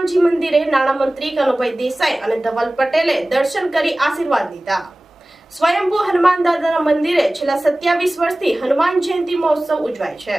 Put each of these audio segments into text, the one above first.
હનુમાનજી મંદિરે નાણામંત્રી કનુભાઈ દેસાઈ અને ધવલ પટેલે દર્શન કરી આશીર્વાદ લીધા. સ્વયંભૂ હનુમાન દાદાના મંદિરે છેલ્લા સત્યાવીસ વર્ષથી હનુમાન જયંતિ મહોત્સવ ઉજવાય છે.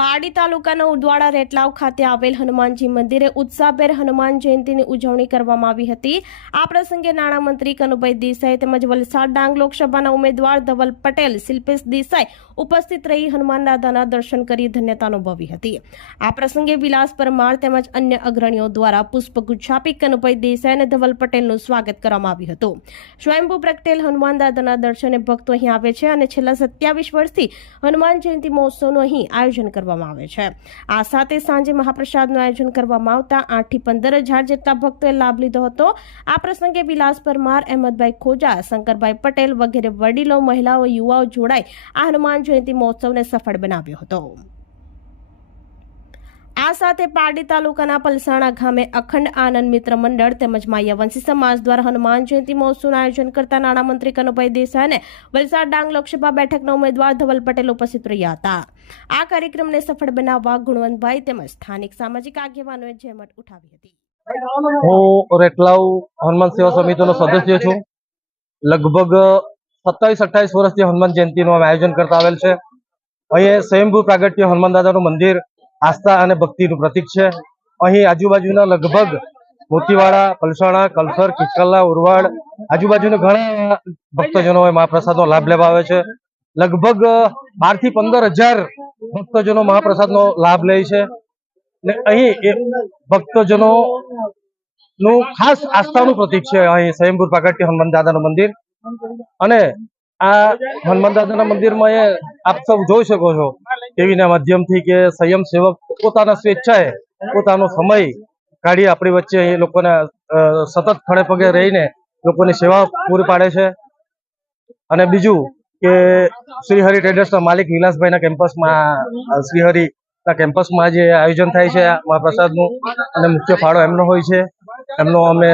પારડી તાલુકાના ઉદવાડા રેટલાવ ખાતે આવેલ હનુમાનજી મંદિરે ઉત્સાહભેર હનુમાન જયંતિની ઉજવણી કરવામાં આવી હતી. આ પ્રસંગે નાણામંત્રી કનુભાઈ દેસાઈ તેમજ વલસાડ ડાંગ લોકસભાના ઉમેદવાર ધવલ પટેલ, શિલ્પેશ દેસાઈ ઉપસ્થિત રહી હનુમાન દાદાના દર્શન કરી ધન્યતા અનુભવી હતી. આ પ્રસંગે વિલાસ પરમાર તેમજ અન્ય અગ્રણીઓ દ્વારા પુષ્પગુચ્છ આપી કનુભાઈ દેસાઈ અને ધવલ પટેલનું સ્વાગત કરવામાં આવ્યું હતું. સ્વયંભૂ પ્રગટેલ હનુમાન દાદાના દર્શને ભક્તો અહીં આવે છે અને છેલ્લા સત્યાવીસ વર્ષથી હનુમાન જયંતિ મહોત્સવનું અહીં આયોજન કરવામાં આવે છે. આ સાથે સાંજે મહાપ્રસાદનું આયોજન કરવામાં આવતા આઠથી પંદર હજાર જેટલા ભક્તોએ લાભ લીધો હતો. આ પ્રસંગે વિલાસ પરમાર, અહેમદભાઈ ખોજા, શંકરભાઈ પટેલ વગેરે વડીલો, મહિલાઓ, યુવાઓ જોડાઈ આ હનુમાન જયંતિ મહોત્સવને સફળ બનાવ્યો હતો. આ સાથે પારડી તાલુકાના પલસાણા ગામે અખંડ આનંદ મિત્ર મંડળ તેમજ માયાવંશી સમાજ દ્વારા હનુમાન જયંતિ મહોત્સવનું આયોજન કરતા નાણામંત્રી કનુભાઈ દેસાઈ અને વલસાડ ડાંગ લોકસભા બેઠકના ઉમેદવાર ધવલ પટેલ ઉપસ્થિત રહ્યા હતા. આ કાર્યક્રમને સફળ બનાવવા ગુણવંતભાઈ તેમજ સ્થાનિક સામાજિક આગેવાનોએ જહેમત ઉઠાવી હતી. હું રેટલાવ હનુમાન સેવા સમિતિનો સદસ્ય છું. લગભગ સત્તાવીસ અઠ્ઠાવીસ વર્ષથી હનુમાન જયંતિનું આયોજન કરતા આવેલ છે. અહીં સ્વયંભૂ પ્રાગટ્ય હનુમાન દાદાનું મંદિર આસ્થા અને ભક્તિનું પ્રતીક છે. અહીં આજુબાજુના લગભગ મોતીવાડા, પલસાણા, કલસર કિચકલા ઉરવાડ આજુબાજુના ઘણા ભક્તજનો મહાપ્રસાદનો લાભ લેવા આવે છે. લગભગ બારથી પંદર હજાર ભક્તજનો મહાપ્રસાદનો લાભ લે છે. ને અહીં એ ભક્તજનો નું ખાસ આસ્થાનું પ્રતીક છે અહીં સ્વયંભૂર પ્રાગટ્ય હનુમાન દાદાનું મંદિર. અને આ હનુમાન દાદાના મંદિરમાં એ આપ સૌ જોઈ શકો છો ટીવીના માધ્યમથી કે સંયમ સેવક પોતાના સ્વેચ્છાએ પોતાનો સમય કાઢી આપણી વચ્ચે એ લોકોને સતત ખડે પગે રહીને લોકોની સેવા પૂરી પાડે છે. અને બીજું કે શ્રીહરિ ટ્રેડર્સના માલિક વિલાસભાઈના કેમ્પસમાં, શ્રીહરિના કેમ્પસમાં જે આયોજન થાય છે મહાપ્રસાદનું. અને મુખ્ય ફાળો એમનો હોય છે. એમનો અમે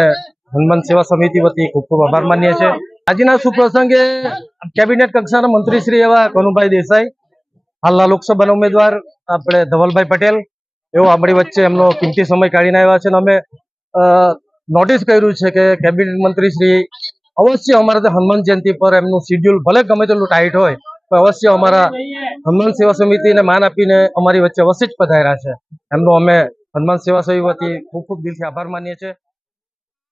હનુમાન સેવા સમિતિ વતી ખૂબ ખૂબ આભાર માનીએ છીએ. આજના સુપ્રસંગે કેબિનેટ કક્ષાના મંત્રી શ્રી એવા કનુભાઈ દેસાઈ હાલના લોકસભાના ઉમેદવાર આપણે ધવલભાઈ પટેલ એવો આપણી વચ્ચે એમનો કિંમતી સમય કાઢીને આવ્યા છે અને અમે નોટિસ કર્યું છે કે કેબિનેટ મંત્રી શ્રી અવશ્ય અમારા હનુમાન જયંતિ પર એમનું શિડ્યુલ ભલે ગમે તેટલું ટાઈટ હોય તો અવશ્ય અમારા હનુમાન સેવા સમિતિને માન આપીને અમારી વચ્ચે અવશ્ય જ પધાર્યા છે. એમનો અમે હનુમાન સેવા સમિતિ ખૂબ ખૂબ દિલથી આભાર માનીએ છીએ.